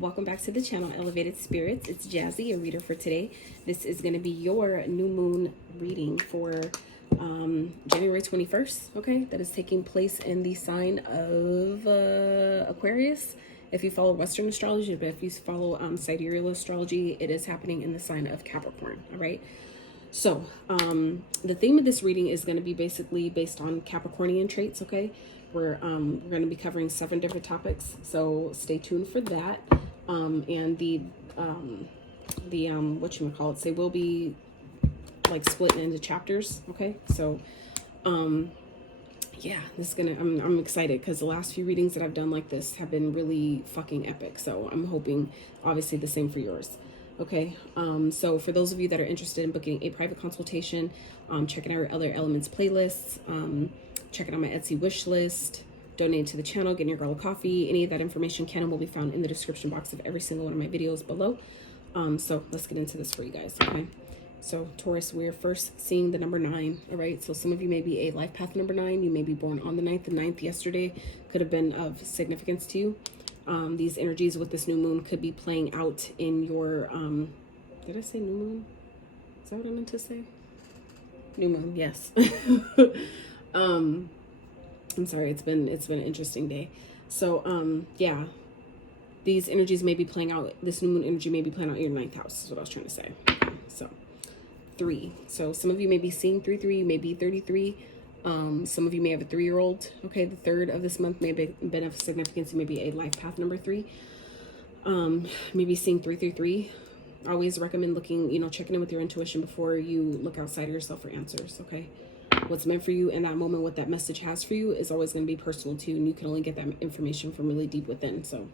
welcome back to the channel, Elevated Spirits. It's Jazzy, your reader for today. This is going to be your new moon reading for January 21st, okay? That is taking place in the sign of Aquarius. If you follow Western astrology, but if you follow sidereal astrology, it is happening in the sign of Capricorn, all right? So the theme of this reading is going to be basically based on Capricornian traits, okay? We're going to be covering 7 different topics, so stay tuned for that. And the whatchamacallit, they will be like split into chapters, okay? So yeah, this is gonna, I'm excited because the last few readings that I've done like this have been really fucking epic. So I'm hoping obviously the same for yours. Okay, so for those of you that are interested in booking a private consultation, checking out our other elements playlists, checking out my Etsy wish list, donate to the channel, getting your girl a coffee, any of that information can and will be found in the description box of every single one of my videos below. So let's get into this for you guys, okay? So Taurus, we're first seeing the number 9, all right? So some of you may be a life path number 9. You may be born on the 9th. The 9th yesterday could have been of significance to you. These energies with this new moon could be playing out in your, did I say new moon? Is that what I meant to say? New moon, yes. I'm sorry, it's been an interesting day. So, yeah, these energies may be playing out, this new moon energy may be playing out in your 9th house, is what I was trying to say. Okay, so 3. So some of you may be seeing 3-3, you may be 33. Some of you may have a 3-year-old. Okay, the 3rd of this month may have been of significance. You may be a life path number 3. Maybe seeing 333. I always recommend looking, checking in with your intuition before you look outside of yourself for answers. Okay, what's meant for you in that moment, what that message has for you, is always going to be personal to you, and you can only get that information from really deep within. So,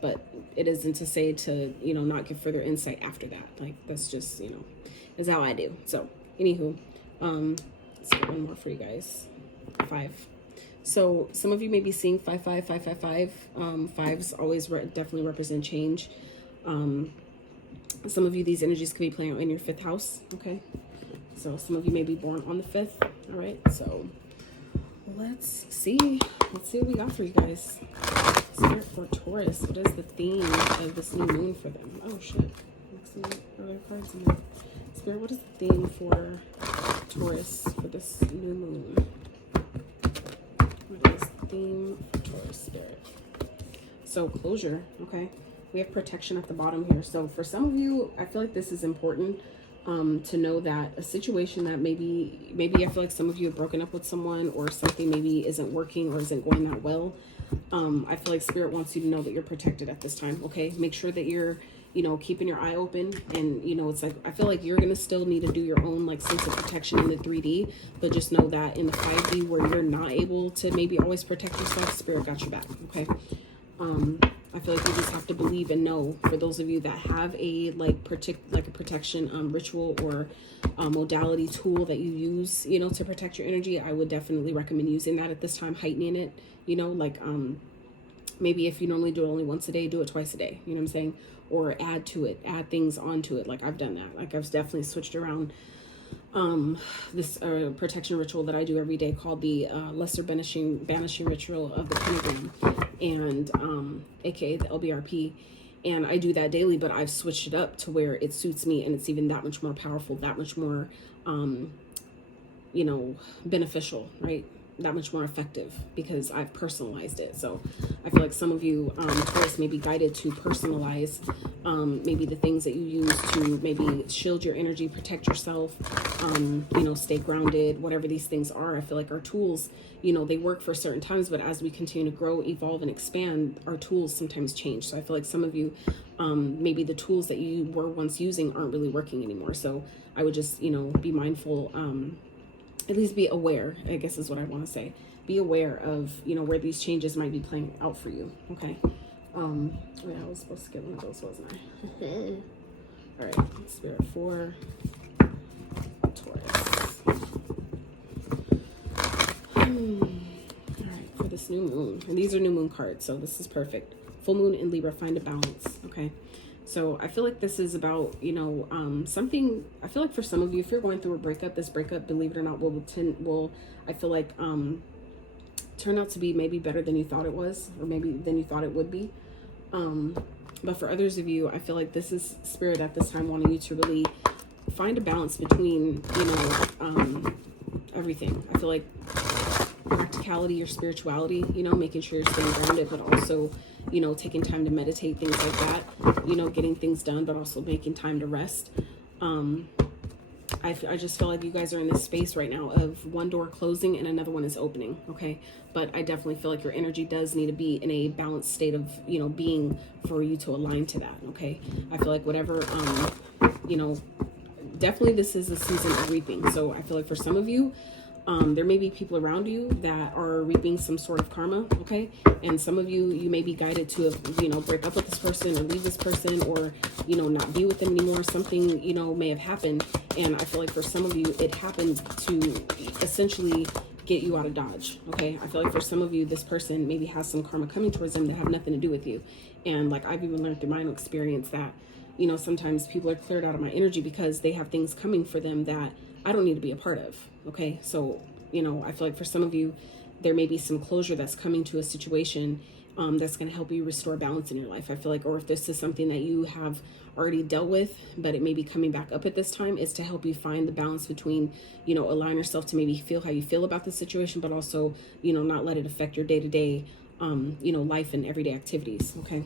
but it isn't to say to not give further insight after that. Like that's just is how I do. So, anywho, let's get one more for you guys. 5. So some of you may be seeing 5-5, 5-5-5. Fives always definitely represent change. Some of you, these energies could be playing out in your 5th house. Okay, so some of you may be born on the 5th. All right, so let's see what we got for you guys. Spirit for Taurus, what is the theme of this new moon for them? Oh shit, let's see other cards in there. Spirit, what is the theme for Taurus for this new moon? What is the theme for Taurus, Spirit? So closure, okay? We have protection at the bottom here. So for some of you, I feel like this is important to know that a situation that maybe I feel like some of you have broken up with someone, or something maybe isn't working or isn't going that well. I feel like Spirit wants you to know that you're protected at this time, okay? Make sure that you're keeping your eye open, and it's like I feel like you're gonna still need to do your own like sense of protection in the 3D, but just know that in the 5D where you're not able to maybe always protect yourself, Spirit got your back, okay? I feel like you just have to believe and know. For those of you that have a protection ritual or modality tool that you use to protect your energy, I would definitely recommend using that at this time, heightening it. Maybe if you normally do it only once a day, do it twice a day, you know what I'm saying? Or add to it, add things onto it. Like I've done that. Like I've definitely switched around this protection ritual that I do every day called the lesser banishing ritual of the pentagram, and aka the LBRP. And I do that daily, but I've switched it up to where it suits me, and it's even that much more powerful, that much more beneficial, right? That much more effective, because I've personalized it. So I feel like some of you Taurus may be guided to personalize maybe the things that you use to maybe shield your energy, protect yourself, stay grounded, whatever these things are. I feel like our tools, they work for certain times, but as we continue to grow, evolve, and expand, our tools sometimes change. So I feel like some of you, maybe the tools that you were once using aren't really working anymore. So I would just, be mindful, at least be aware, I guess is what I want to say. Be aware of, where these changes might be playing out for you, okay? Yeah, I was supposed to get one of those, wasn't I? All right, Spirit for Taurus. All right, for this new moon. And these are new moon cards, so this is perfect. Full moon in Libra, find a balance, okay? So I feel like this is about, something. I feel like for some of you, if you're going through a breakup, this breakup, believe it or not, will I feel like turn out to be maybe better than you thought it was, or maybe than you thought it would be. But for others of you, I feel like this is Spirit at this time wanting you to really find a balance between, you know, everything. I feel like practicality, your spirituality, you know, making sure you're staying grounded, but also, you know, taking time to meditate, things like that, you know, getting things done, but also making time to rest. I just feel like you guys are in this space right now of one door closing and another one is opening, okay? But I definitely feel like your energy does need to be in a balanced state of, you know, being for you to align to that, okay? I feel like whatever, you know, definitely this is a season of reaping. So I feel like for some of you, there may be people around you that are reaping some sort of karma, okay? And some of you, you may be guided to, you know, break up with this person or leave this person or, you know, not be with them anymore. Something, you know, may have happened. And I feel like for some of you, it happened to essentially get you out of Dodge, okay? I feel like for some of you, this person maybe has some karma coming towards them that have nothing to do with you. And like I've even learned through my own experience that, you know, sometimes people are cleared out of my energy because they have things coming for them that I don't need to be a part of, okay? So, you know, I feel like for some of you, there may be some closure that's coming to a situation that's going to help you restore balance in your life. I feel like, or if this is something that you have already dealt with, but it may be coming back up at this time, is to help you find the balance between, you know, allowing yourself to maybe feel how you feel about the situation, but also, you know, not let it affect your day-to-day, you know, life and everyday activities, okay?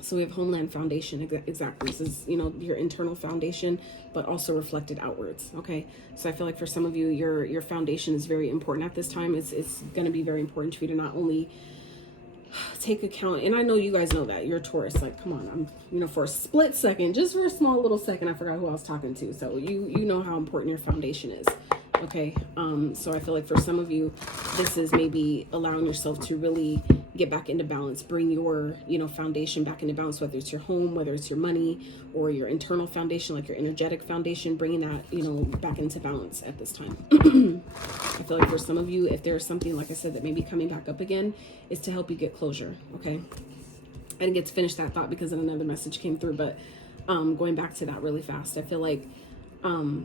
So we have homeland foundation, exactly. This is, you know, your internal foundation, but also reflected outwards, okay? So I feel like for some of you, your foundation is very important at this time. It's going to be very important for you to not only take account, and I know you guys know that, you're a Taurus, like, come on, I'm, you know, for a split second, just for a small little second, I forgot who I was talking to. So you know how important your foundation is, okay? So I feel like for some of you, this is maybe allowing yourself to really get back into balance, bring your, you know, foundation back into balance, whether it's your home, whether it's your money, or your internal foundation, like your energetic foundation, bringing that, you know, back into balance at this time. I feel like for some of you, if there's something, like I said, that may be coming back up again, is to help you get closure, okay? I didn't get to finish that thought because then another message came through, but going back to that really fast, I feel like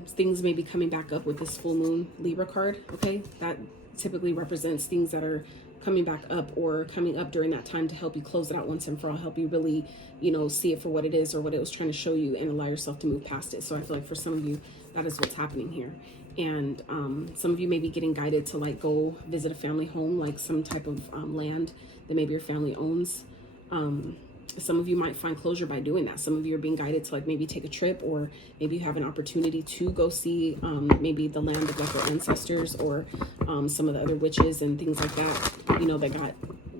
things may be coming back up with this full moon Libra card, okay? That typically represents things that are coming back up or coming up during that time to help you close it out once and for all, help you really, you know, see it for what it is or what it was trying to show you and allow yourself to move past it. So I feel like for some of you, that is what's happening here. And some of you may be getting guided to like go visit a family home, like some type of land that maybe your family owns. Some of you might find closure by doing that. Some of you are being guided to like maybe take a trip, or maybe you have an opportunity to go see maybe the land of like your ancestors, or some of the other witches and things like that, you know, that got,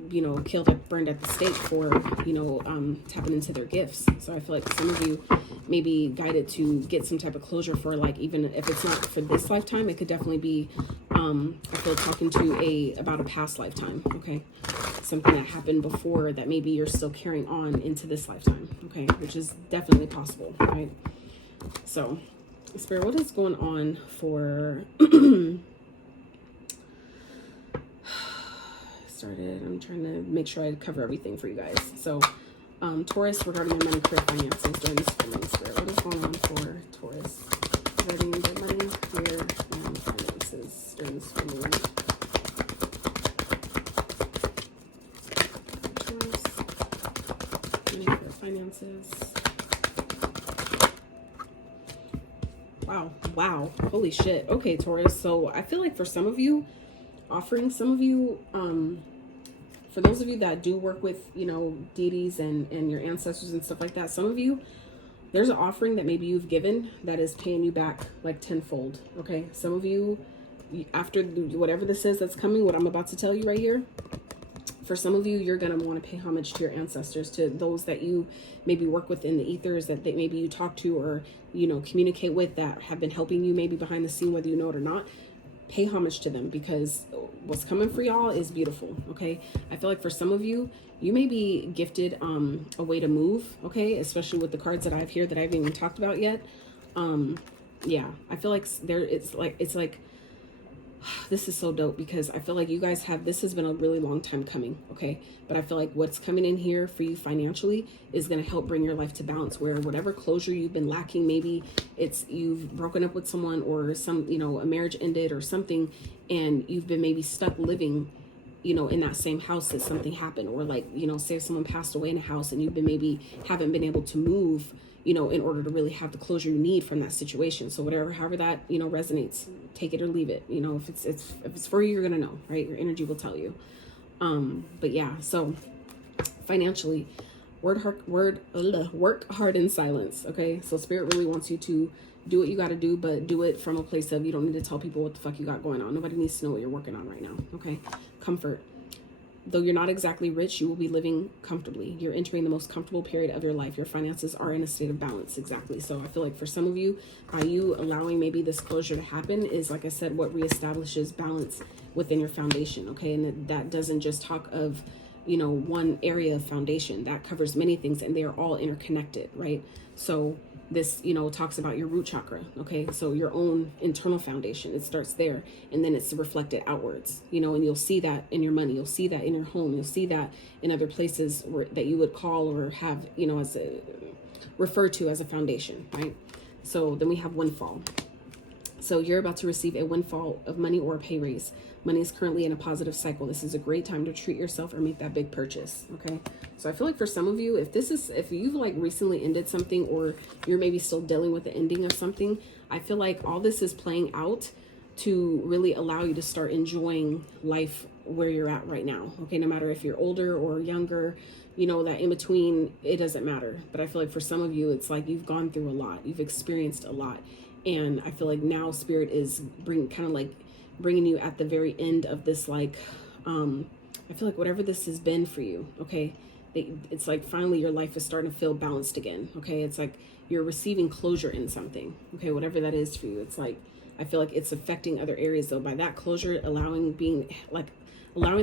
you know, killed, like burned at the stake for, you know, tapping into their gifts. So I feel like some of you may be guided to get some type of closure for, like, even if it's not for this lifetime, it could definitely be, I feel talking to about a past lifetime, okay? Something that happened before that maybe you're still carrying on into this lifetime, okay? Which is definitely possible, right? So, Spirit, what is going on for... I'm trying to make sure I cover everything for you guys. So, Taurus, regarding your money, career, finances during this full moon. Spirit, what is going on for Taurus regarding their money, career, and finances during this full moon? Taurus, money, career, finances. Wow, holy shit. Okay, Taurus. So I feel like for some of you, offering, some of you, for those of you that do work with, you know, deities and your ancestors and stuff like that, some of you, there's an offering that maybe you've given that is paying you back like tenfold, okay? Some of you, after whatever this is that's coming, what I'm about to tell you right here, for some of you, you're going to want to pay homage to your ancestors, to those that you maybe work with in the ethers, that maybe you talk to or, you know, communicate with, that have been helping you maybe behind the scene, whether you know it or not. Pay homage to them, because what's coming for y'all is beautiful, okay? I feel like for some of you, you may be gifted a way to move, okay? Especially with the cards that I have here that I haven't even talked about yet. Yeah, I feel like it's like this is so dope, because I feel like you guys have, this has been a really long time coming, okay? But I feel like what's coming in here for you financially is going to help bring your life to balance, where whatever closure you've been lacking, maybe it's you've broken up with someone, or some, you know, a marriage ended or something, and you've been maybe stuck living you know, in that same house that something happened, or like, you know, say if someone passed away in a house and you've been maybe haven't been able to move, you know, in order to really have the closure you need from that situation. So whatever, however that, you know, resonates, take it or leave it. You know, if it's for you, you're gonna know, right? Your energy will tell you. But yeah, so financially, work hard in silence. Okay, so Spirit really wants you to do what you got to do, but do it from a place of, you don't need to tell people what the fuck you got going on. Nobody needs to know what you're working on right now. Okay, comfort. Though you're not exactly rich, you will be living comfortably. You're entering the most comfortable period of your life. Your finances are in a state of balance. Exactly. So I feel like for some of you, by you allowing maybe this closure to happen is, like I said, what reestablishes balance within your foundation. Okay, and that doesn't just talk of, you know, one area of foundation. That covers many things, and they are all interconnected, right? So this, you know, talks about your root chakra. Okay, so your own internal foundation, it starts there, and then it's reflected outwards, you know, and you'll see that in your money, you'll see that in your home, you'll see that in other places where that you would call or have, you know, as a refer to as a foundation, right? So then we have windfall. So you're about to receive a windfall of money or a pay raise. Money is currently in a positive cycle. This is a great time to treat yourself or make that big purchase. Okay. So I feel like for some of you, if you've like recently ended something, or you're maybe still dealing with the ending of something, I feel like all this is playing out to really allow you to start enjoying life where you're at right now. Okay. No matter if you're older or younger, you know, that in between, it doesn't matter. But I feel like for some of you, it's like you've gone through a lot, you've experienced a lot. And I feel like now Spirit is bringing you at the very end of this, like, I feel like whatever this has been for you, okay, it's like finally your life is starting to feel balanced again. Okay, it's like you're receiving closure in something. Okay, whatever that is for you, it's like I feel like it's affecting other areas though. By that closure, allowing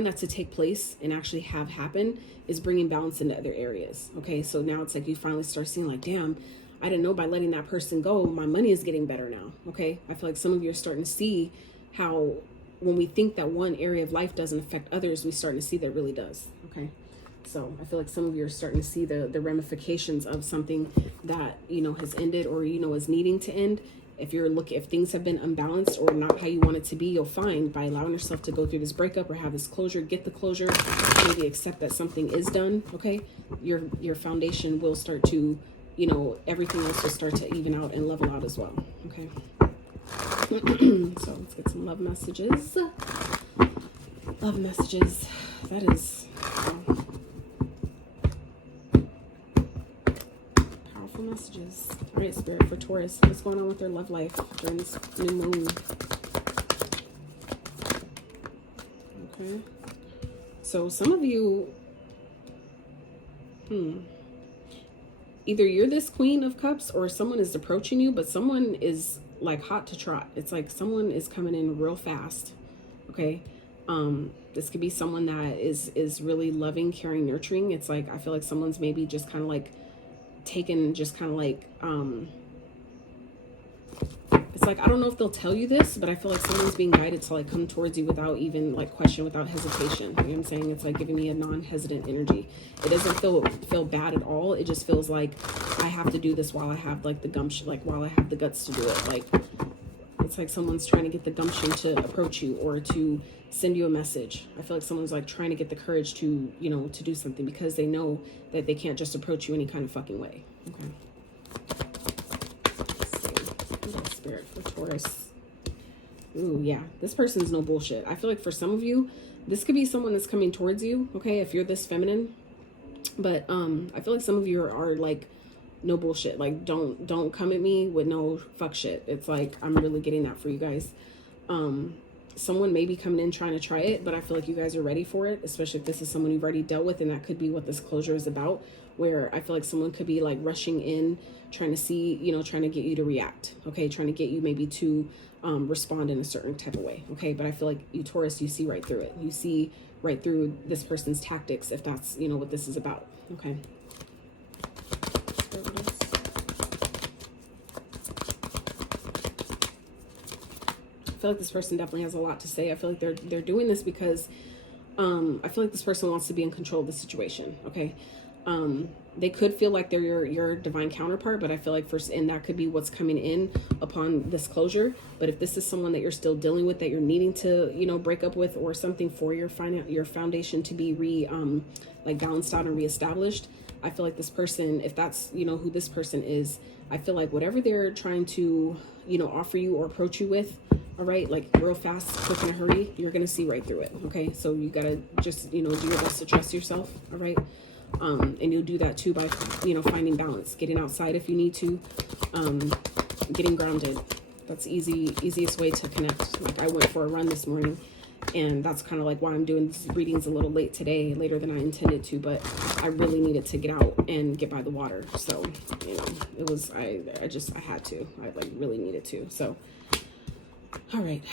that to take place and actually have happen is bringing balance into other areas. Okay, so now it's like you finally start seeing like, damn, I didn't know by letting that person go, my money is getting better now. Okay, I feel like some of you are starting to see how when we think that one area of life doesn't affect others, we starting to see that it really does. Okay, so I feel like some of you are starting to see the ramifications of something that, you know, has ended, or, you know, is needing to end. If things have been unbalanced or not how you want it to be, you'll find by allowing yourself to go through this breakup or have this closure, get the closure, maybe accept that something is done. Okay, your foundation will start to, you know, everything else will start to even out and level out as well. Okay. So let's get some love messages. Love messages. That is powerful messages. All right, Spirit, for Taurus, what's going on with their love life during this new moon? Okay. So some of you, either you're this Queen of Cups or someone is approaching you, but someone is like hot to trot. It's like someone is coming in real fast. Okay. This could be someone that is really loving, caring, nurturing. It's like I feel like someone's maybe just kind of like taken, just kind of like it's like, I don't know if they'll tell you this, but I feel like someone's being guided to like come towards you without even like question, without hesitation. You know what I'm saying? It's like giving me a non-hesitant energy. It doesn't feel bad at all. It just feels like I have to do this while I have like the gumption, like while I have the guts to do it. Like it's like someone's trying to get the gumption to approach you or to send you a message. I feel like someone's like trying to get the courage to, you know, to do something because they know that they can't just approach you any kind of fucking way. Okay. Spirit for Taurus. Ooh, yeah. This person's no bullshit. I feel like for some of you, this could be someone that's coming towards you, okay, if you're this feminine. But I feel like some of you are like, no bullshit. Like, don't come at me with no fuck shit. It's like, I'm really getting that for you guys. Someone may be coming in trying to try it, but I feel like you guys are ready for it, especially if this is someone you've already dealt with, and that could be what this closure is about, where I feel like someone could be like rushing in, trying to see, you know, trying to get you to react, okay, trying to get you maybe to respond in a certain type of way, okay, but I feel like you Taurus, you see right through it. You see right through this person's tactics, if that's, you know, what this is about, okay. I feel like this person definitely has a lot to say. I feel like they're doing this because I feel like this person wants to be in control of the situation, okay? They could feel like they're your divine counterpart, but I feel like and that could be what's coming in upon this closure. But if this is someone that you're still dealing with, that you're needing to, you know, break up with, or something for your foundation to be like balanced out and reestablished, I feel like this person, if that's, you know, who this person is, I feel like whatever they're trying to, you know, offer you or approach you with, all right, like real fast, quick in a hurry, you're going to see right through it. Okay. So you got to just, you know, do your best to trust yourself. All right. And you'll do that too by, you know, finding balance, getting outside if you need to, getting grounded. That's easiest way to connect. Like I went for a run this morning, and that's kind of like why I'm doing these readings a little late today, later than I intended to, but I really needed to get out and get by the water. So, you know, it was, I had to, I like really needed to. So, all right.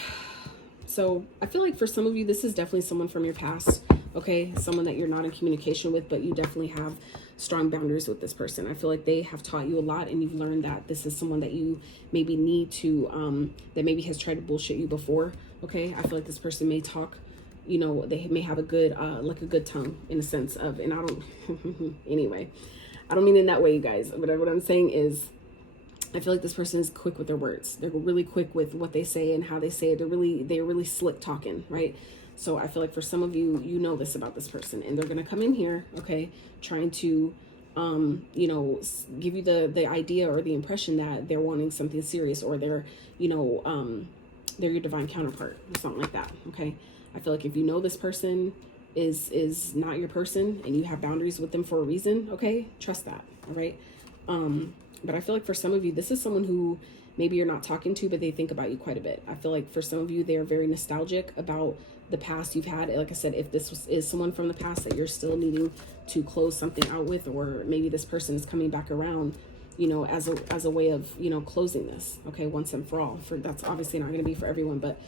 So I feel like for some of you, this is definitely someone from your past. Okay. Someone that you're not in communication with, but you definitely have strong boundaries with this person. I feel like they have taught you a lot, and you've learned that this is someone that you maybe need to, that maybe has tried to bullshit you before. Okay. I feel like this person may talk, you know, they may have a good, like a good tongue in a sense of, and I don't, anyway, I don't mean in that way, you guys, but what I'm saying is, I feel like this person is quick with their words. They're really quick with what they say and how they say it. They're really slick talking, right? So I feel like for some of you, you know this about this person, and they're going to come in here, okay, trying to, you know, give you the idea or the impression that they're wanting something serious, or they're, you know, they're your divine counterpart or something like that. Okay. I feel like if you know this person is not your person, and you have boundaries with them for a reason, okay, trust that. All right. But I feel like for some of you, this is someone who maybe you're not talking to, but they think about you quite a bit. I feel like for some of you, they are very nostalgic about the past you've had. Like I said, if this is someone from the past that you're still needing to close something out with, or maybe this person is coming back around, you know, as a way of, you know, closing this, okay, once and for all. For that's obviously not going to be for everyone, but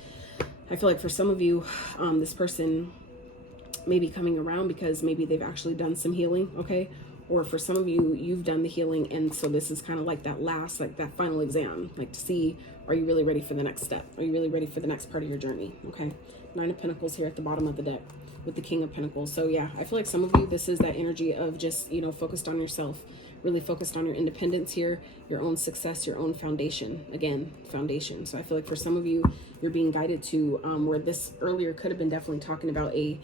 I feel like for some of you, this person may be coming around because maybe they've actually done some healing, okay? Or for some of you, you've done the healing, and so this is kind of like that last, like that final exam, like to see, are you really ready for the next step? Are you really ready for the next part of your journey? Okay. 9 of Pentacles here at the bottom of the deck with the King of Pentacles. So yeah, I feel like some of you, this is that energy of just, you know, focused on yourself, really focused on your independence here, your own success, your own foundation. Again, foundation. So I feel like for some of you, you're being guided to where this earlier could have been definitely talking about a,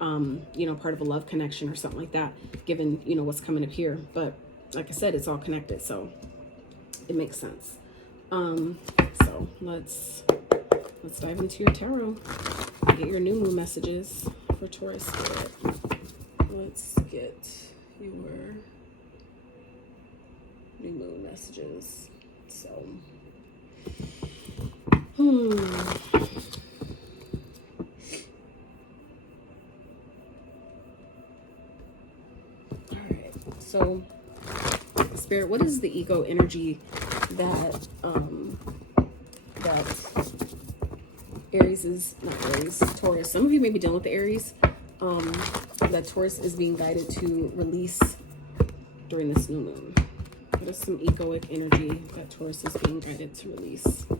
you know, part of a love connection or something like that, given, you know, what's coming up here. But like I said, it's all connected, so it makes sense. So let's dive into your tarot. Get your new moon messages for Taurus spirit. Let's get your new moon messages. So, So, Spirit, what is the ego energy that that Aries is, not Aries, Taurus. Some of you may be dealing with the Aries. That Taurus is being guided to release during this new moon. What is some egoic energy that Taurus is being guided to release? All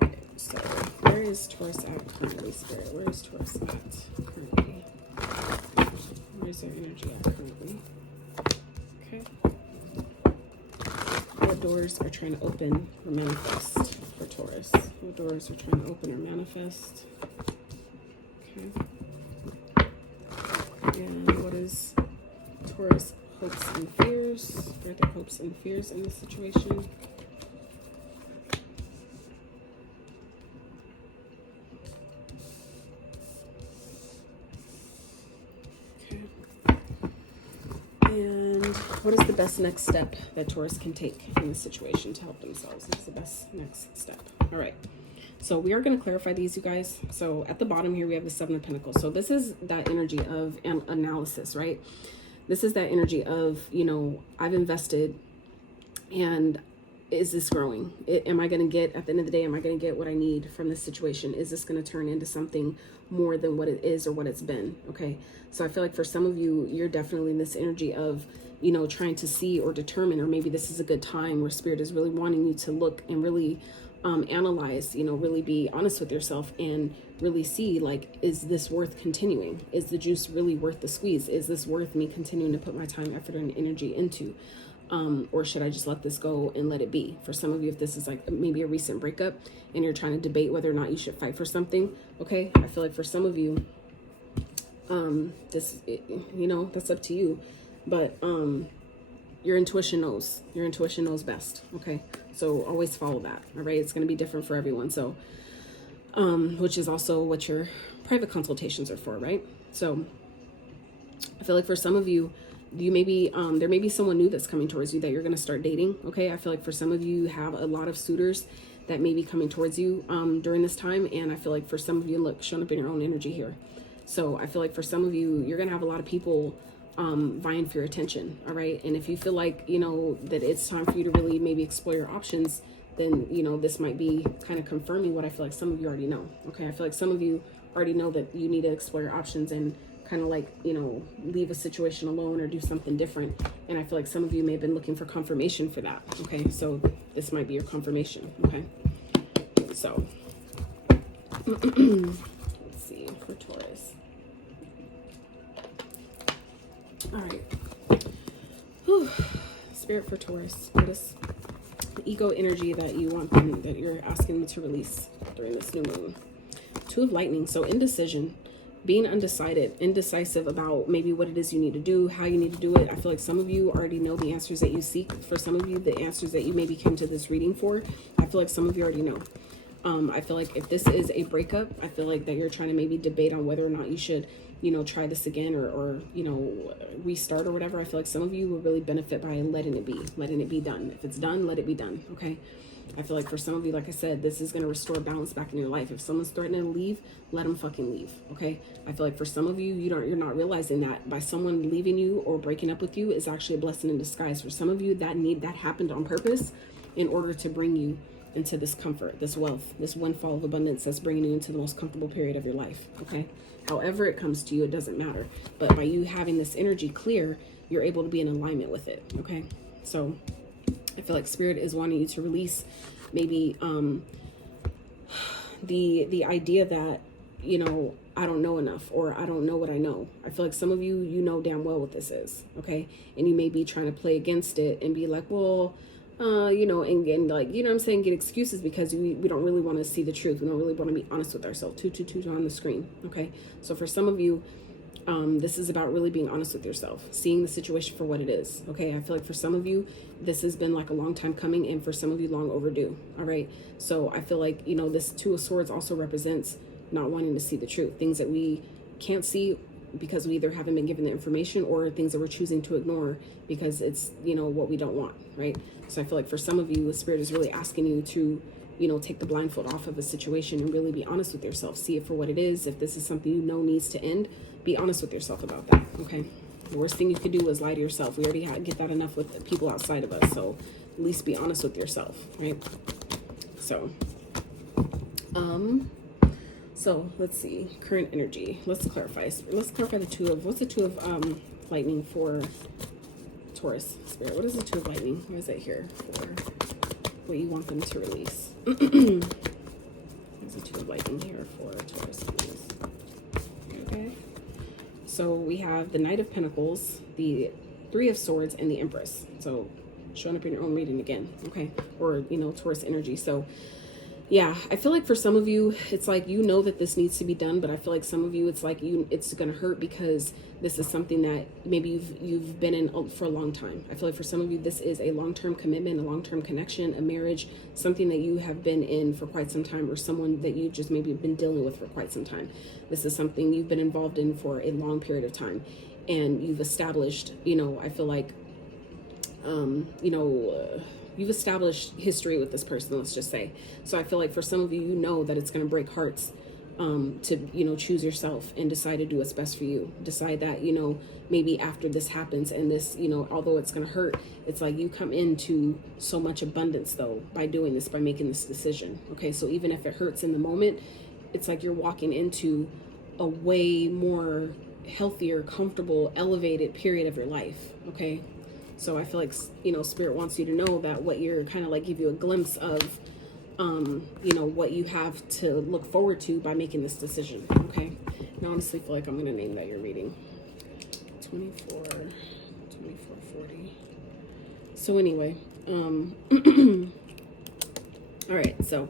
right. So, where is Taurus at currently, Spirit? Where is Taurus at currently? Where is their energy at currently? Okay. What doors are trying to open or manifest for Taurus? What doors are trying to open or manifest? Okay. And what is Taurus hopes and fears? What are their hopes and fears in this situation? And what is the best next step that Taurus can take in this situation to help themselves? What's the best next step? All right. So we are going to clarify these, you guys. So at the bottom here, we have the 7 of Pentacles. So this is that energy of analysis, right? This is that energy of, you know, I've invested, and is this growing? Am I going to get, at the end of the day, am I going to get what I need from this situation? Is this going to turn into something more than what it is or what it's been? Okay. So I feel like for some of you, you're definitely in this energy of, you know, trying to see or determine, or maybe this is a good time where Spirit is really wanting you to look and really analyze, you know, really be honest with yourself and really see, like, is this worth continuing? Is the juice really worth the squeeze? Is this worth me continuing to put my time, effort, and energy into? Or should I just let this go and let it be? For some of you, if this is like maybe a recent breakup and you're trying to debate whether or not you should fight for something, okay, I feel like for some of you, you know, that's up to you. But your intuition knows. Your intuition knows best, okay? So always follow that, all right? It's going to be different for everyone. So, which is also what your private consultations are for, right? So I feel like for some of you, you may be, there may be someone new that's coming towards you that you're going to start dating, okay? I feel like for some of you, you have a lot of suitors that may be coming towards you during this time. And I feel like for some of you, look, showing up in your own energy here. So I feel like for some of you, you're going to have a lot of people vying for your attention, all right? And if you feel like, you know, that it's time for you to really maybe explore your options, then, you know, this might be kind of confirming what I feel like some of you already know, okay? I feel like some of you already know that you need to explore your options and kind of like, you know, leave a situation alone or do something different. And I feel like some of you may have been looking for confirmation for that, okay? So this might be your confirmation, okay? So, let's see, for Taurus. All right. Whew. Spirit for Taurus. What is the ego energy that you want them, that you're asking them to release during this new moon? Two of Lightning. So indecision, being indecisive about maybe what it is you need to do, how you need to do it. I feel like some of you already know the answers that you seek. For some of you, the answers that you maybe came to this reading for, I feel like some of you already know. I feel like if this is a breakup, I feel like that you're trying to maybe debate on whether or not you should, you know, try this again or you know, restart or whatever. I feel like some of you will really benefit by letting it be done. If it's done, let it be done, okay? I feel like for some of you, like I said, this is going to restore balance back in your life. If someone's threatening to leave, let them fucking leave, okay? I feel like for some of you, you're not realizing that by someone leaving you or breaking up with you is actually a blessing in disguise. For some of you, that happened on purpose in order to bring you into this comfort, this wealth, this windfall of abundance that's bringing you into the most comfortable period of your life, okay? However it comes to you, it doesn't matter. But by you having this energy clear, you're able to be in alignment with it, okay? So I feel like Spirit is wanting you to release maybe the idea that, you know, I don't know enough, or I don't know what I know. I feel like some of you, you know damn well what this is, okay? And you may be trying to play against it and be like, well, you know, and like, you know what I'm saying, get excuses because we don't really want to see the truth. We don't really want to be honest with ourselves. 222 on the screen, okay? So for some of you, this is about really being honest with yourself, seeing the situation for what it is, okay? I feel like for some of you, this has been like a long time coming, and for some of you, long overdue, all right? So I feel like, you know, this Two of Swords also represents not wanting to see the truth, things that we can't see because we either haven't been given the information, or things that we're choosing to ignore because it's, you know, what we don't want, right? So I feel like for some of you, the Spirit is really asking you to, you know, take the blindfold off of a situation and really be honest with yourself. See it for what it is. If this is something you know needs to end, be honest with yourself about that, okay? The worst thing you could do is lie to yourself. We already get that enough with people outside of us, so at least be honest with yourself, right? So, so let's see, current energy. Let's clarify the Two of, what's the Two of Lightning for Taurus? Spirit, what is the Two of Lightning? What is it here for what you want them to release? There's the Two of Lightning here for Taurus, please. Okay. So we have the Knight of Pentacles, the Three of Swords, and the Empress. So showing up in your own reading again, okay? Or, you know, Taurus energy. So yeah, I feel like for some of you, it's like, you know that this needs to be done, but I feel like some of you, it's like it's going to hurt because this is something that maybe you've been in for a long time. I feel like for some of you, this is a long-term commitment, a long-term connection, a marriage, something that you have been in for quite some time, or someone that you just maybe been dealing with for quite some time. This is something you've been involved in for a long period of time, and you've established, you know, I feel like, you've established history with this person, let's just say. So I feel like for some of you, you know that it's going to break hearts to, you know, choose yourself and decide to do what's best for you. Decide that, you know, maybe after this happens and this, you know, although it's going to hurt, it's like you come into so much abundance though by doing this, by making this decision. Okay, so even if it hurts in the moment, it's like you're walking into a way more healthier, comfortable, elevated period of your life. Okay. So I feel like, you know, Spirit wants you to know that what you're kind of like, give you a glimpse of you know, what you have to look forward to by making this decision. Okay. And I honestly feel like I'm going to name that your reading. 2440. So anyway, all right. So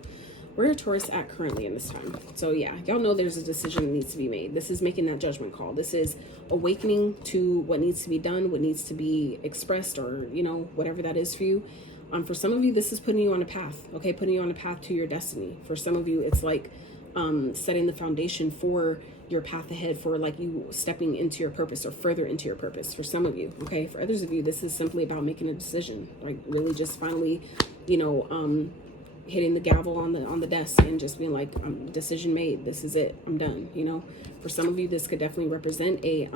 where are Taurus at currently in this time? So yeah, y'all know there's a decision that needs to be made. This is making that judgment call. This is awakening to what needs to be done, what needs to be expressed, or, you know, whatever that is for you. For some of you, this is putting you on a path, okay? Putting you on a path to your destiny. For some of you, it's like setting the foundation for your path ahead, for like you stepping into your purpose or further into your purpose. For some of you, okay? For others of you, this is simply about making a decision, like really just finally, you know, hitting the gavel on the desk and just being like, decision made. This is it. I'm done, you know? For some of you, this could definitely represent a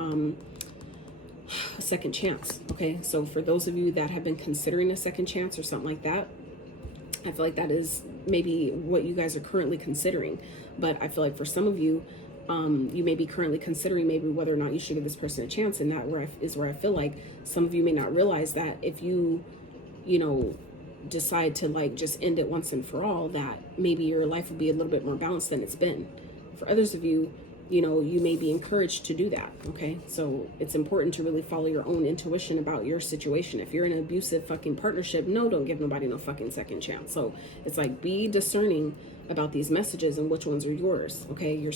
second chance. Okay, so for those of you that have been considering a second chance or something like that, I feel like that is maybe what you guys are currently considering. But I feel like for some of you, you may be currently considering maybe whether or not you should give this person a chance. And that is where I feel like some of you may not realize that if you know, decide to like just end it once and for all, that maybe your life will be a little bit more balanced than it's been. For others of you, you know, you may be encouraged to do that. Okay, so it's important to really follow your own intuition about your situation. If you're in an abusive fucking partnership, no, don't give nobody no fucking second chance. So it's like, be discerning about these messages and which ones are yours. Okay, your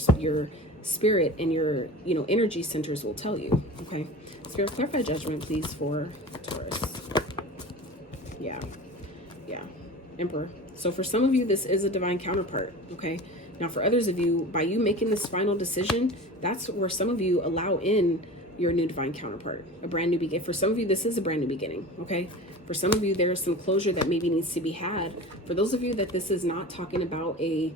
spirit and your, you know, energy centers will tell you. Okay, Spirit, clarify judgment please for Taurus. Yeah, Emperor. So for some of you, this is a divine counterpart. Okay, now for others of you, by you making this final decision, that's where some of you allow in your new divine counterpart, a brand new beginning. For some of you, this is a brand new beginning. Okay, for some of you, there's some closure that maybe needs to be had. For those of you that this is not talking about a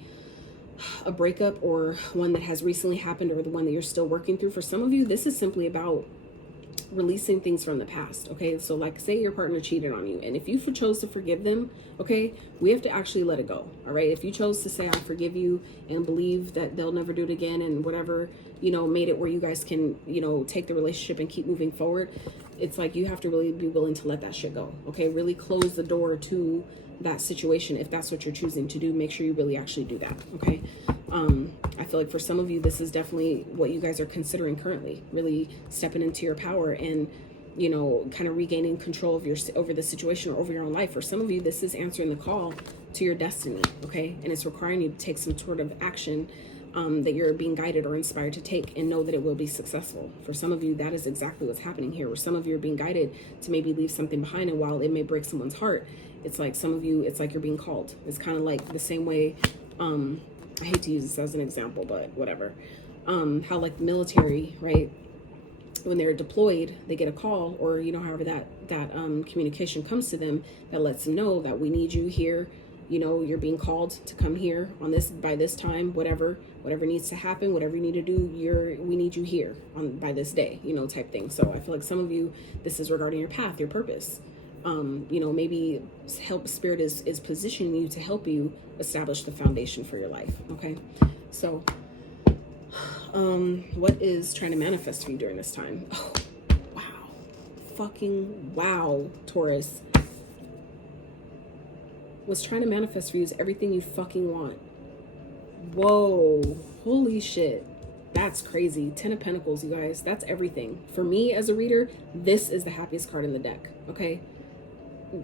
breakup or one that has recently happened or the one that you're still working through, for some of you, this is simply about releasing things from the past. Okay, so like say your partner cheated on you, and if you chose to forgive them, okay, we have to actually let it go. All right, if you chose to say I forgive you and believe that they'll never do it again and whatever, you know, made it where you guys can, you know, take the relationship and keep moving forward, it's like you have to really be willing to let that shit go. Okay, really close the door to that situation. If that's what you're choosing to do, make sure you really actually do that. Okay, I feel like for some of you, this is definitely what you guys are considering currently, really stepping into your power and, you know, kind of regaining control of over the situation or over your own life. For some of you, this is answering the call to your destiny. Okay, and it's requiring you to take some sort of action that you're being guided or inspired to take, and know that it will be successful. For some of you, that is exactly what's happening here, where some of you are being guided to maybe leave something behind, and while it may break someone's heart, it's like some of you, it's like you're being called. It's kind of like the same way, I hate to use this as an example, but whatever, how like the military, right, when they're deployed, they get a call, or, you know, however that communication comes to them that lets them know that we need you here. You know, you're being called to come here on this by this time, whatever needs to happen, whatever you need to do, we need you here by this day, you know, type thing. So I feel like some of you, this is regarding your path, your purpose. You know, maybe spirit is positioning you to help you establish the foundation for your life. Okay, so what is trying to manifest for you during this time? Oh, wow, fucking wow, Taurus. What's trying to manifest for you is everything you fucking want. Whoa, holy shit, that's crazy. 10 of Pentacles, you guys, that's everything. For me as a reader, this is the happiest card in the deck. Okay,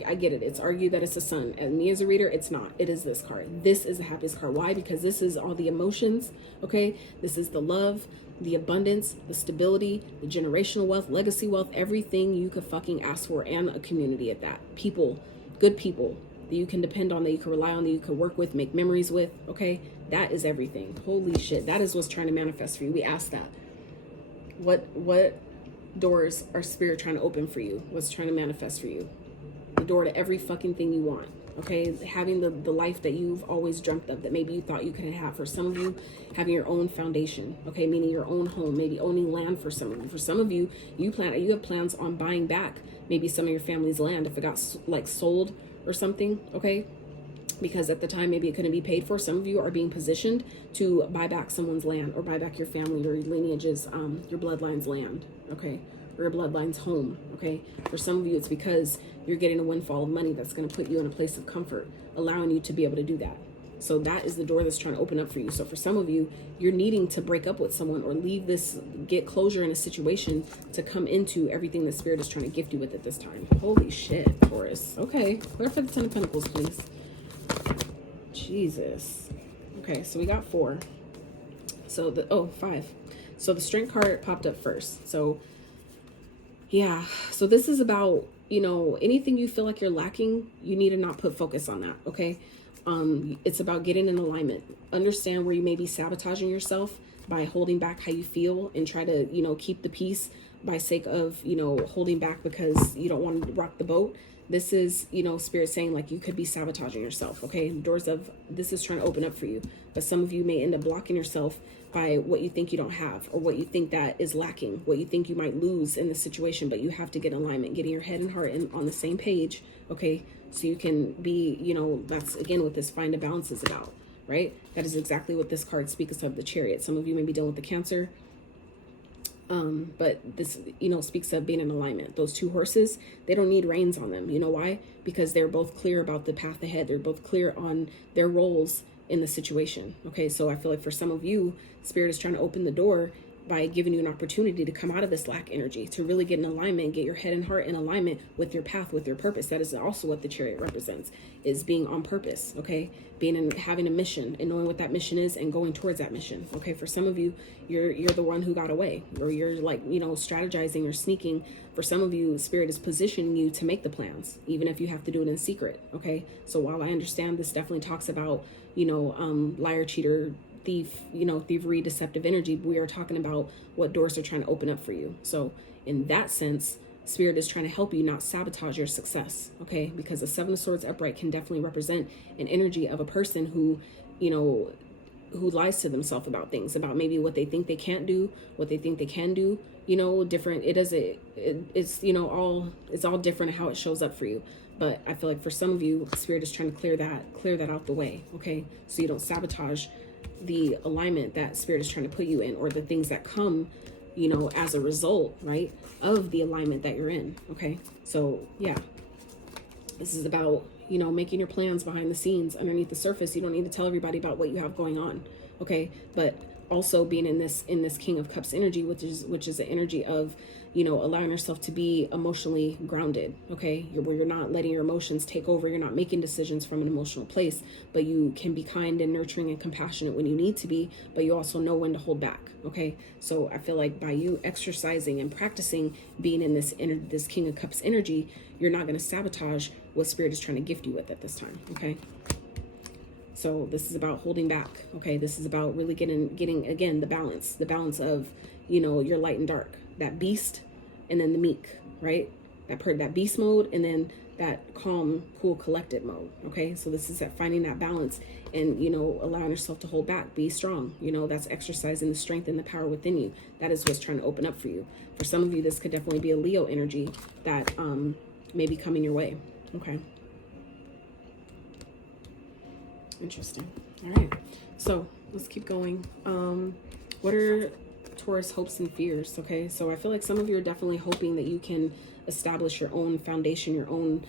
I get it. It's argued that it's the sun. And me as a reader, it's not. It is this card. This is the happiest card. Why? Because this is all the emotions. Okay, this is the love, the abundance, the stability, the generational wealth, legacy wealth, everything you could fucking ask for, and a community at that. People, good people that you can depend on, that you can rely on, that you can work with, make memories with. Okay, that is everything. Holy shit, that is what's trying to manifest for you. We asked that. What doors are spirit trying to open for you? What's trying to manifest for you? The door to every fucking thing you want. Okay, having the life that you've always dreamt of, that maybe you thought you could have. For some of you, having your own foundation. Okay, meaning your own home, maybe owning land. For some of you, you have plans on buying back maybe some of your family's land if it got like sold or something. Okay, because at the time maybe it couldn't be paid for. Some of you are being positioned to buy back someone's land, or buy back your family, your lineages, your bloodline's land. Okay, or your bloodline's home. Okay, for some of you, it's because you're getting a windfall of money that's going to put you in a place of comfort, allowing you to be able to do that. So that is the door that's trying to open up for you. So for some of you, you're needing to break up with someone or leave this, get closure in a situation to come into everything the Spirit is trying to gift you with at this time. Holy shit, Taurus. Okay, clarify the Ten of Pentacles, please. Jesus. Okay, so we got 4. So the, 5. So the Strength card popped up first. So yeah, so this is about, you know, anything you feel like you're lacking, you need to not put focus on that, okay? It's about getting in alignment. Understand where you may be sabotaging yourself by holding back how you feel and try to, you know, keep the peace by sake of, you know, holding back because you don't want to rock the boat. This is, you know, Spirit saying like you could be sabotaging yourself, okay? Doors of this is trying to open up for you. But some of you may end up blocking yourself by what you think you don't have or what you think that is lacking, what you think you might lose in the situation, but you have to get alignment, getting your head and heart on the same page, okay? So you can be, you know, that's again what this find a balance is about, right? That is exactly what this card speaks of, the Chariot. Some of you may be dealing with the Cancer, but this, you know, speaks of being in alignment. Those 2 horses, they don't need reins on them. You know why? Because they're both clear about the path ahead. They're both clear on their roles in the situation. Okay, so I feel like for some of you, Spirit is trying to open the door by giving you an opportunity to come out of this lack energy, to really get in alignment, get your head and heart in alignment with your path, with your purpose. That is also what the Chariot represents, is being on purpose, okay? Being in, having a mission and knowing what that mission is and going towards that mission, okay? For some of you, you're the one who got away, or you're like, you know, strategizing or sneaking. For some of you, Spirit is positioning you to make the plans, even if you have to do it in secret, okay? So while I understand this definitely talks about, you know, liar, cheater, thief, you know, thievery, deceptive energy, we are talking about what doors are trying to open up for you. So in that sense, Spirit is trying to help you not sabotage your success, okay? Because the 7 of Swords upright can definitely represent an energy of a person who, you know, who lies to themselves about things, about maybe what they think they can't do, what they think they can do, you know, different. It's, you know, it's all different how it shows up for you. But I feel like for some of you, Spirit is trying to clear that out the way, okay? So you don't sabotage the alignment that Spirit is trying to put you in, or the things that come, you know, as a result, right, of the alignment that you're in, okay? So yeah, this is about, you know, making your plans behind the scenes, underneath the surface. You don't need to tell everybody about what you have going on, okay? But also being in this King of Cups energy, which is the energy of, you know, allowing yourself to be emotionally grounded, okay? Where you're not letting your emotions take over. You're not making decisions from an emotional place, but you can be kind and nurturing and compassionate when you need to be, but you also know when to hold back, okay? So I feel like by you exercising and practicing being in this King of Cups energy, you're not going to sabotage what Spirit is trying to gift you with at this time, okay? So this is about holding back, okay? This is about really getting again, the balance of, you know, your light and dark, that beast and then the meek, right? That beast mode and then that calm, cool, collected mode, okay? So this is at finding that balance and, you know, allowing yourself to hold back, be strong. You know, that's exercising the strength and the power within you. That is what's trying to open up for you. For some of you, this could definitely be a Leo energy that may be coming your way, okay? Interesting. All right, so let's keep going. What are Taurus hopes and fears? Okay, so I feel like some of you are definitely hoping that you can establish your own foundation, your own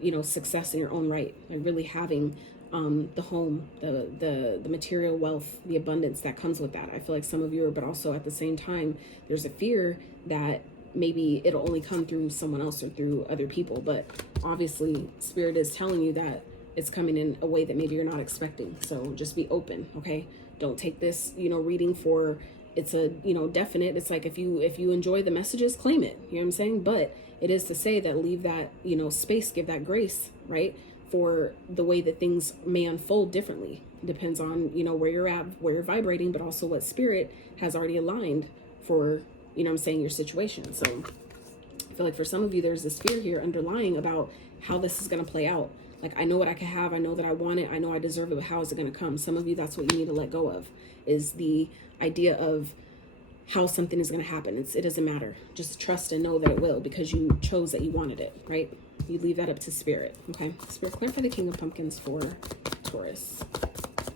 you know, success in your own right, like really having the home, the material wealth, the abundance that comes with that. I feel like some of you are, but also at the same time, there's a fear that maybe it'll only come through someone else or through other people. But obviously, Spirit is telling you that it's coming in a way that maybe you're not expecting. So just be open, okay? Don't take this, you know, reading for it's a, you know, definite. It's like if you enjoy the messages, claim it. You know what I'm saying? But it is to say that leave that, you know, space, give that grace, right? For the way that things may unfold differently. Depends on, you know, where you're at, where you're vibrating, but also what Spirit has already aligned for, you know what I'm saying, your situation. So I feel like for some of you, there's this fear here underlying about how this is going to play out. Like, I know what I can have. I know that I want it. I know I deserve it. But how is it going to come? Some of you, that's what you need to let go of, is the idea of how something is going to happen. It doesn't matter. Just trust and know that it will, because you chose that you wanted it, right? You leave that up to Spirit, okay? Spirit, clarify the King of Pumpkins for Taurus.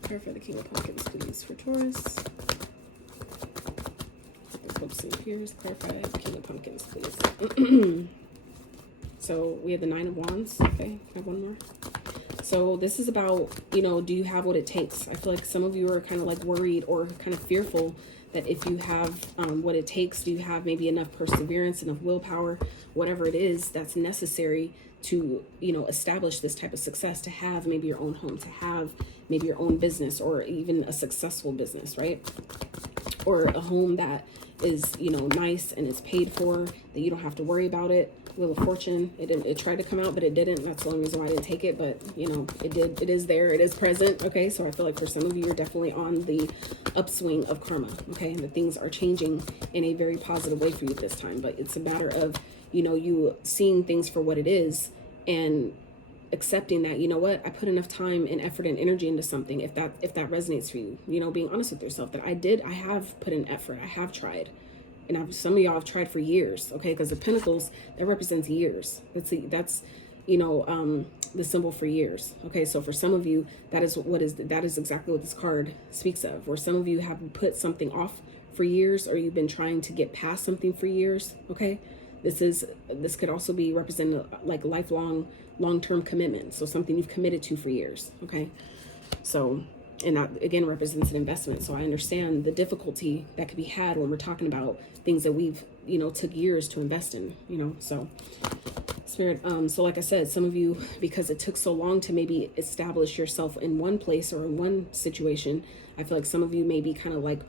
Clarify the King of Pumpkins, please, for Taurus. Hopes and fears. Clarify the King of Pumpkins, please. So we have the 9 of Wands. Okay, can I have one more? So this is about, you know, do you have what it takes? I feel like some of you are kind of like worried or kind of fearful that if you have what it takes, do you have maybe enough perseverance, enough willpower, whatever it is that's necessary to, you know, establish this type of success, to have maybe your own home, to have maybe your own business, or even a successful business, right? Or a home that is, you know, nice and it's paid for, that you don't have to worry about it. Wheel of Fortune, it tried to come out, but it didn't. That's the only reason why I didn't take it, but you know, it did. It is there, it is present. Okay, so I feel like for some of you, you're definitely on the upswing of karma. Okay, and the things are changing in a very positive way for you this time, but it's a matter of, you know, you seeing things for what it is and accepting that, you know what, I put enough time and effort and energy into something. If that resonates for you, you know, being honest with yourself that I have put in effort, I have tried. And some of y'all have tried for years, okay? Because the Pentacles, that represents years. That's you know, the symbol for years, okay? So for some of you, that is exactly what this card speaks of. Or some of you have put something off for years, or you've been trying to get past something for years, okay? This could also be represented like lifelong, long-term commitment. So something you've committed to for years, okay? So, and that again represents an investment. So I understand the difficulty that could be had when we're talking about things that we've, you know, took years to invest in, you know. So Spirit, so like I said, some of you, because it took so long to maybe establish yourself in one place or in one situation, I feel like some of you may be kind of like,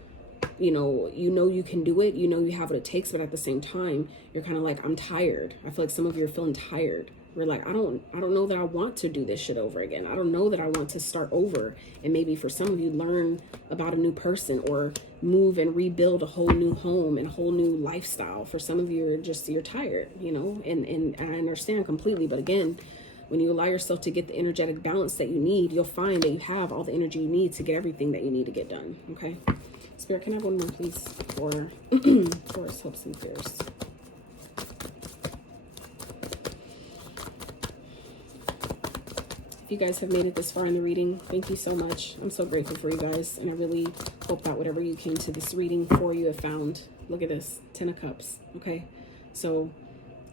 you know you can do it, you know you have what it takes, but at the same time you're kind of like, I'm tired. I feel like some of you are feeling tired. We're like, I don't know that I want to do this shit over again. I don't know that I want to start over. And maybe for some of you, learn about a new person or move and rebuild a whole new home and a whole new lifestyle. For some of you, you're tired, you know, and I understand completely. But again, when you allow yourself to get the energetic balance that you need, you'll find that you have all the energy you need to get everything that you need to get done. Okay. Spirit, can I have one more, please, for Taurus hopes and fears? If you guys have made it this far in the reading, thank you so much. I'm so grateful for you guys, and I really hope that whatever you came to this reading for, you have found. Look at this, 10 of Cups, okay? So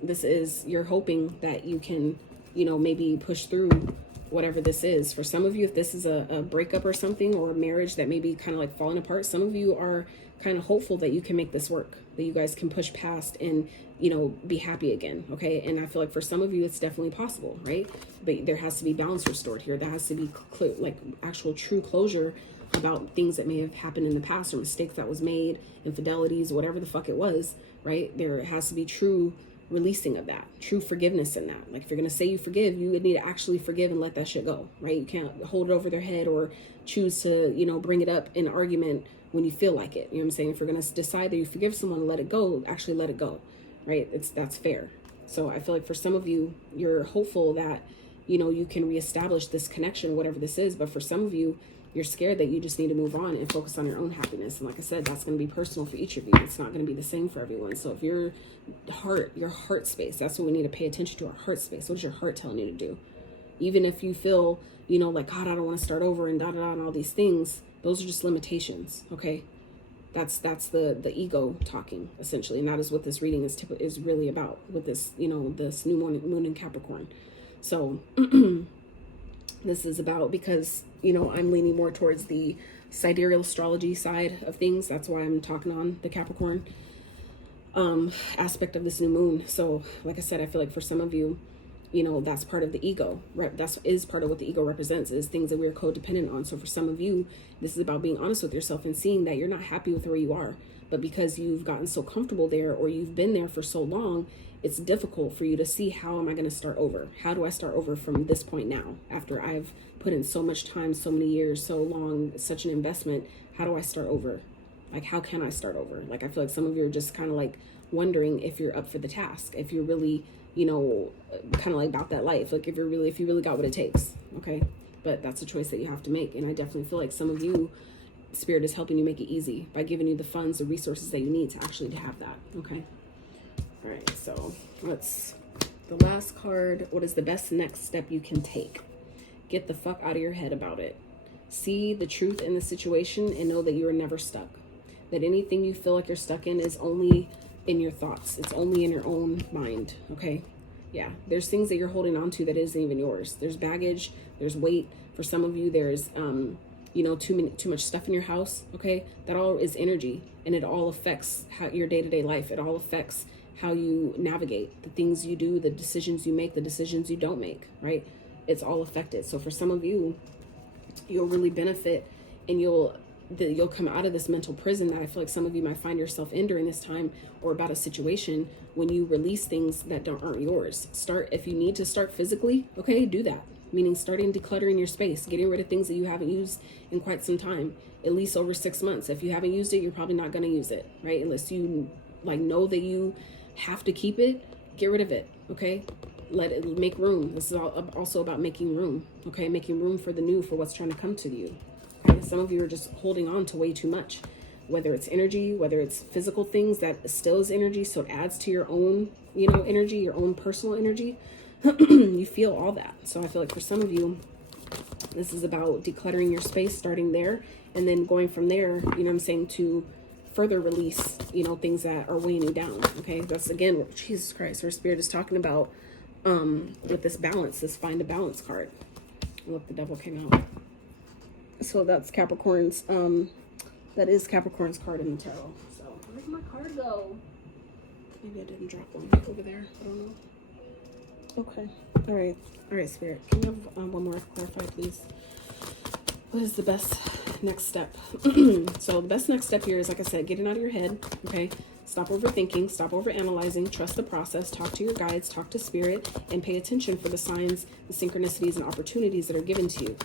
this is, you're hoping that you can, you know, maybe push through whatever this is. For some of you, if this is a breakup or something, or a marriage that may be kind of like falling apart, some of you are kind of hopeful that you can make this work, that you guys can push past and, you know, be happy again, okay? And I feel like for some of you, it's definitely possible, right? But there has to be balance restored here. There has to be like actual true closure about things that may have happened in the past, or mistakes that was made, infidelities, whatever the fuck it was, right? There has to be true releasing of that, true forgiveness in that. Like if you're going to say you forgive, you would need to actually forgive and let that shit go, right? You can't hold it over their head or choose to, you know, bring it up in argument when you feel like it. You know what I'm saying? If you're going to decide that you forgive someone and let it go, actually let it go, right? That's fair. So I feel like for some of you, you're hopeful that, you know, you can reestablish this connection, whatever this is. But for some of you, you're scared that you just need to move on and focus on your own happiness. And like I said, that's going to be personal for each of you. It's not going to be the same for everyone. So if your heart space, that's what we need to pay attention to, our heart space. What is your heart telling you to do? Even if you feel, you know, like, God, I don't want to start over and da-da-da and all these things, those are just limitations, okay? That's the ego talking, essentially. And that is what this reading is really about with this, you know, this new moon in Capricorn. So this is about, because, you know, I'm leaning more towards the sidereal astrology side of things. That's why I'm talking on the Capricorn aspect of this new moon. So like I said, I feel like for some of you, you know, that's part of the ego, right? Is part of what the ego represents, is things that we're codependent on. So for some of you, this is about being honest with yourself and seeing that you're not happy with where you are, but because you've gotten so comfortable there, or you've been there for so long, it's difficult for you to see, how am I going to start over? How do I start over from this point now, after I've put in so much time, so many years, so long, such an investment? How do I start over? Like, how can I start over? Like, I feel like some of you are just kind of like wondering if you're up for the task, if you're really, you know, kind of like about that life, like if you really got what it takes, okay? But that's a choice that you have to make. And I definitely feel like some of you, Spirit is helping you make it easy by giving you the funds, the resources that you need to actually have that, okay? All right, so the last card. What is the best next step you can take? Get the fuck out of your head about it. See the truth in the situation and know that you are never stuck. That anything you feel like you're stuck in is only in your thoughts. It's only in your own mind, okay? Yeah, there's things that you're holding on to that isn't even yours. There's baggage, there's weight. For some of you, there's you know, too much stuff in your house. Okay, that all is energy, and it all affects how your day-to-day life. It all affects how you navigate, the things you do, the decisions you make, the decisions you don't make, right? It's all affected. So for some of you, you'll really benefit, and you'll come out of this mental prison that I feel like some of you might find yourself in during this time, or about a situation, when you release things that aren't yours. Start, if you need to start physically, okay, do that. Meaning starting decluttering your space, getting rid of things that you haven't used in quite some time, at least over 6 months. If you haven't used it, you're probably not going to use it, right? Unless you like know that you have to keep it, get rid of it, okay? Let it make room. This is also about making room, okay? Making room for the new, for what's trying to come to you. Okay? Some of you are just holding on to way too much, whether it's energy, whether it's physical things that still is energy, so it adds to your own, you know, energy, your own personal energy. You feel all that. So I feel like for some of you, this is about decluttering your space, starting there, and then going from there, you know what I'm saying, to further release, you know, things that are weighing you down. Okay, that's again what Jesus Christ, our spirit is talking about with this balance, this find a balance card. Look, the devil came out. So that's Capricorn's that is Capricorn's card in the tarot. So where'd my card go? Maybe I didn't drop one over there. I don't know. Okay. All right, spirit, can you have one more clarified, please? What is the best next step? So the best next step here is, like I said, getting out of your head. Okay, stop overthinking, stop overanalyzing, trust the process, talk to your guides, talk to spirit, and pay attention for the signs, the synchronicities, and opportunities that are given to you.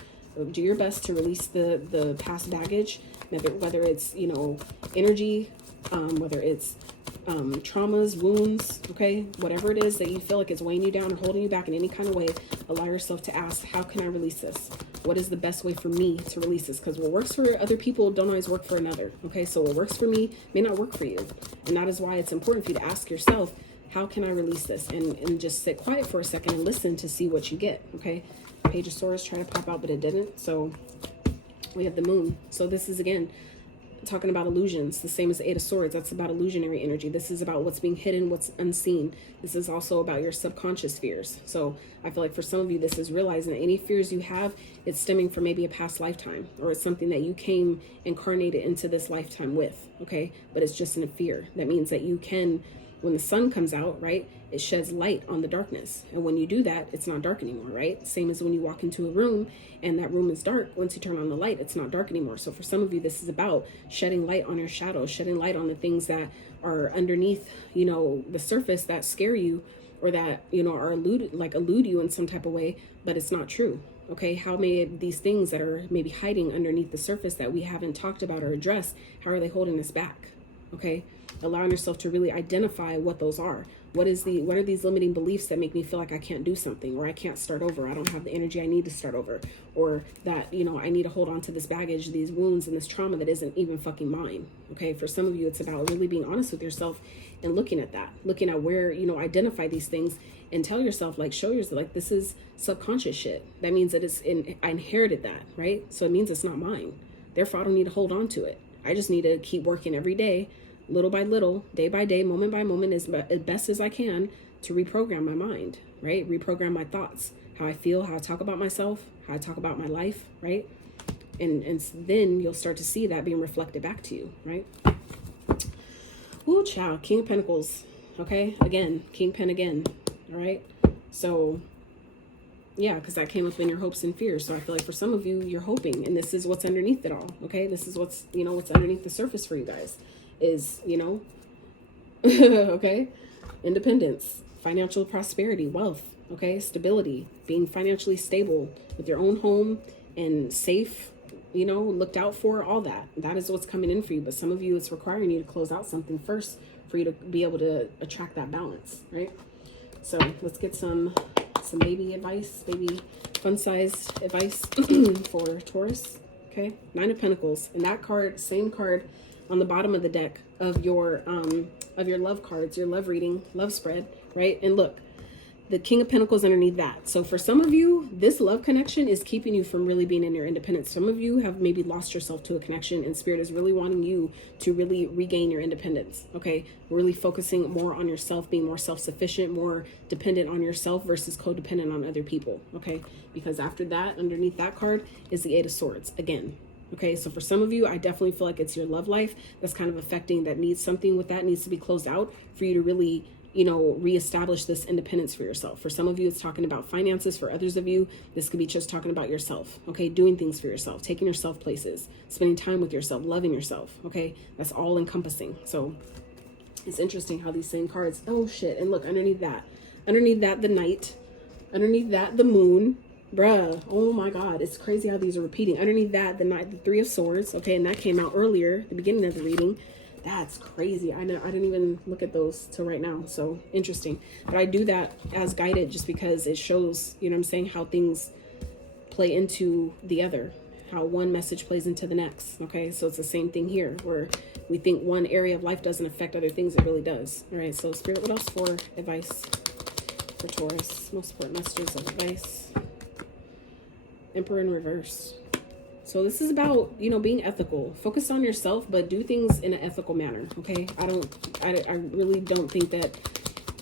Do your best to release the past baggage, whether it's, you know, energy, whether it's traumas, wounds, okay, whatever it is that you feel like it's weighing you down or holding you back in any kind of way. Allow yourself to ask, how can I release this? What is the best way for me to release this? Because what works for other people don't always work for another. Okay, so what works for me may not work for you, and that is why it's important for you to ask yourself, how can I release this? And just sit quiet for a second and listen to see what you get. Okay, Page of Swords tried to pop out, but it didn't. So we have the Moon. So this is, again, talking about illusions, the same as the Eight of Swords. That's about illusionary energy. This is about what's being hidden, what's unseen. This is also about your subconscious fears. So I feel like for some of you, this is realizing that any fears you have, it's stemming from maybe a past lifetime, or it's something that you came incarnated into this lifetime with, okay? But it's just in a fear. That means that you can, when the sun comes out, right, it sheds light on the darkness. And when you do that, it's not dark anymore, right? Same as when you walk into a room and that room is dark. Once you turn on the light, it's not dark anymore. So for some of you, this is about shedding light on your shadows, shedding light on the things that are underneath, you know, the surface that scare you, or that, you know, are elude you in some type of way, but it's not true. Okay, how may these things that are maybe hiding underneath the surface that we haven't talked about or addressed, how are they holding us back? Okay, allowing yourself to really identify what those are. What are these limiting beliefs that make me feel like I can't do something, or I can't start over, I don't have the energy I need to start over, or that, you know, I need to hold on to this baggage, these wounds, and this trauma that isn't even fucking mine. Okay, for some of you, it's about really being honest with yourself and looking at that, looking at where, you know, identify these things and tell yourself, like, show yourself, like, this is subconscious shit. That means that I inherited that, right? So it means it's not mine. Therefore, I don't need to hold on to it. I just need to keep working every day, little by little, day by day, moment by moment, as best as I can, to reprogram my mind, right? Reprogram my thoughts, how I feel, how I talk about myself, how I talk about my life, right? And then you'll start to see that being reflected back to you, right? Ooh, child, King of Pentacles, okay? Again, King Pen again, all right? So, yeah, because that came up in your hopes and fears. So I feel like for some of you, you're hoping, and this is what's underneath it all, okay? This is what's, you know, what's underneath the surface for you guys. Is, you know, okay, independence, financial prosperity, wealth, okay, stability, being financially stable with your own home and safe, you know, looked out for, all that. That is what's coming in for you. But some of you, it's requiring you to close out something first for you to be able to attract that balance, right? So let's get some baby advice, baby fun-sized advice for Taurus, okay? Nine of Pentacles, and that card, same card on the bottom of the deck of your love cards, your love reading, love spread, right? And look, the King of Pentacles underneath that. So for some of you, this love connection is keeping you from really being in your independence. Some of you have maybe lost yourself to a connection, and Spirit is really wanting you to really regain your independence. Okay, really focusing more on yourself, being more self-sufficient, more dependent on yourself versus codependent on other people. Okay, because after that, underneath that card is the Eight of Swords again. Okay, so for some of you, I definitely feel like it's your love life that's kind of affecting, that needs something with that, needs to be closed out for you to really, you know, reestablish this independence for yourself. For some of you, it's talking about finances. For others of you, this could be just talking about yourself. Okay, doing things for yourself, taking yourself places, spending time with yourself, loving yourself. Okay, that's all encompassing. So it's interesting how these same cards, oh shit, and look, underneath that, the Knight, underneath that, the Moon. Bruh, oh my God, it's crazy how these are repeating. Underneath that, the Knight, the Three of Swords. Okay, and that came out earlier, the beginning of the reading. That's crazy. I know I didn't even look at those till right now. So interesting. But I do that as guided just because it shows, you know what I'm saying, how things play into the other, how one message plays into the next. Okay, so it's the same thing here, where we think one area of life doesn't affect other things. It really does. All right, so Spirit, what else for advice for Taurus? Most important messages of advice. Emperor in reverse. So this is about, you know, being ethical. Focus on yourself, but do things in an ethical manner. Okay, I really don't think that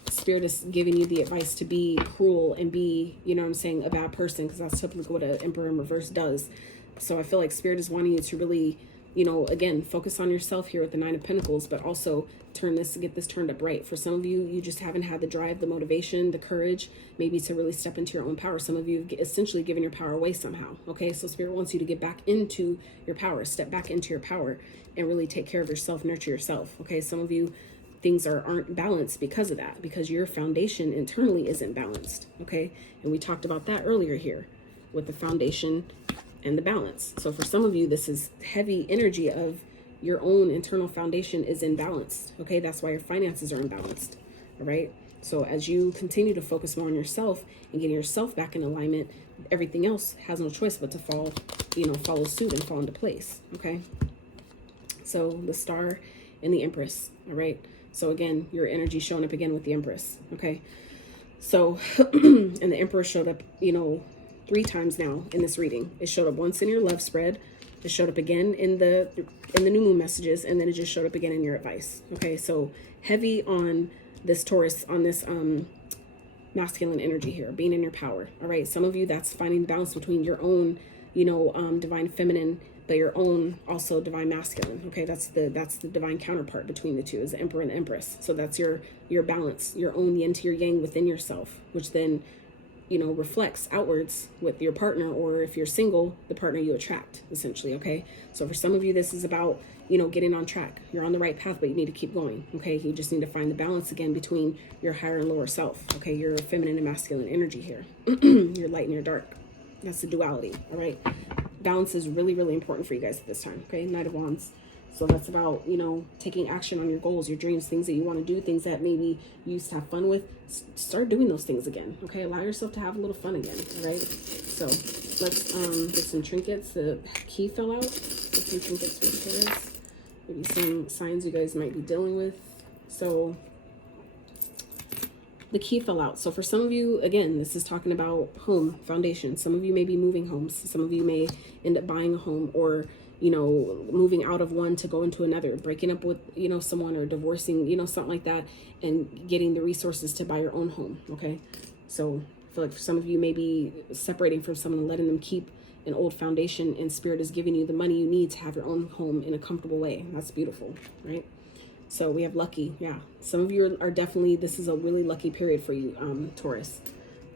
Spirit is giving you the advice to be cruel and be, you know what I'm saying, a bad person, because that's typically what an Emperor in reverse does. So I feel like Spirit is wanting you to really, you know, again, focus on yourself here with the Nine of Pentacles, but also get this turned up right. For some of you, you just haven't had the drive, the motivation, the courage, maybe to really step into your own power. Some of you have essentially given your power away somehow. Okay, so Spirit wants you to get back into your power, step back into your power, and really take care of yourself, nurture yourself. Okay, some of you, things aren't balanced because of that, because your foundation internally isn't balanced. Okay, and we talked about that earlier here with the foundation and the balance. So for some of you, this is heavy energy of your own internal foundation is imbalanced. Okay, that's why your finances are imbalanced. All right, so as you continue to focus more on yourself and getting yourself back in alignment, everything else has no choice but to fall, you know, follow suit and fall into place. Okay, so the Star and the Empress. All right, so again, your energy showing up again with the Empress. Okay, so and the Emperor showed up, you know, 3 times now in this reading. It showed up once in your love spread, it showed up again in the new moon messages, and then it just showed up again in your advice. Okay, so heavy on this Taurus, on this masculine energy here, being in your power. All right, some of you, that's finding balance between your own, you know, divine feminine, but your own also divine masculine. Okay, that's the divine counterpart between the two, is the Emperor and Empress. So that's your balance, your own yin to your yang within yourself, which then, you know, reflects outwards with your partner, or if you're single, the partner you attract, essentially. Okay, so for some of you, this is about, you know, getting on track. You're on the right path, but you need to keep going. Okay, you just need to find the balance again between your higher and lower self. Okay, your feminine and masculine energy here, your light and your dark. That's the duality. All right, balance is really, really important for you guys at this time. Okay, Knight of Wands. So that's about, you know, taking action on your goals, your dreams, things that you want to do, things that maybe you used to have fun with. Start doing those things again. Okay, allow yourself to have a little fun again. All right, so let's get some trinkets. The key fell out. Get some trinkets for Taurus. Maybe some signs you guys might be dealing with. So the key fell out. So for some of you, again, this is talking about home, foundation. Some of you may be moving homes. Some of you may end up buying a home, or, you know, moving out of one to go into another, breaking up with, you know, someone, or divorcing, you know, something like that, and getting the resources to buy your own home. Okay, so I feel like for some of you, may be separating from someone and letting them keep an old foundation, and Spirit is giving you the money you need to have your own home in a comfortable way. That's beautiful, right? So we have lucky. Yeah, some of you are definitely, this is a really lucky period for you, Taurus.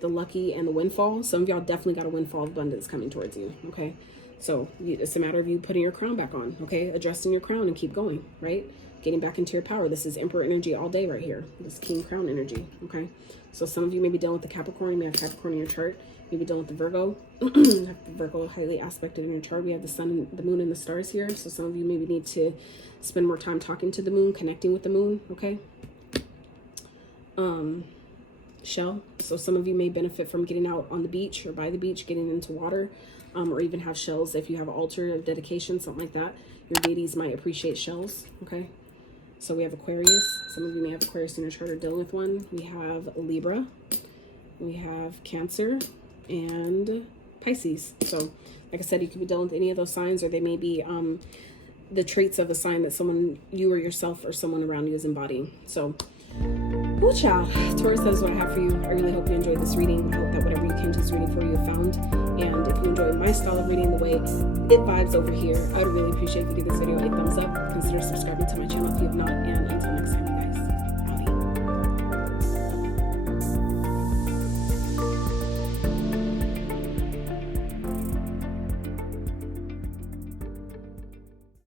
The lucky and the windfall. Some of y'all definitely got a windfall of abundance coming towards you. Okay, so it's a matter of you putting your crown back on. Okay, adjusting your crown and keep going, right? Getting back into your power. This is Emperor energy all day right here. This King crown energy. Okay, so some of you may be dealing with the Capricorn. You may have Capricorn in your chart. Maybe dealing with the Virgo. Have the Virgo highly aspected in your chart. We have the sun and the moon and the stars here. So some of you maybe need to spend more time talking to the moon, connecting with the moon. Okay. Shell. So some of you may benefit from getting out on the beach or by the beach, getting into water, or even have shells. If you have an altar of dedication, something like that, your deities might appreciate shells. Okay. So we have Aquarius. Some of you may have Aquarius in your chart or dealing with one. We have Libra. we have Cancer, and Pisces. So like I said, you could be dealing with any of those signs, or they may be the traits of the sign that someone, you or yourself or someone around you, is embodying. So, oh child, Taurus, that is what I have for you. I really hope you enjoyed this reading. I hope that whatever you came to this reading for, you found. And if you enjoy my style of reading, the way it vibes over here, I would really appreciate if you give this video a thumbs up. Consider subscribing to my channel if you have not. And until next time, you guys.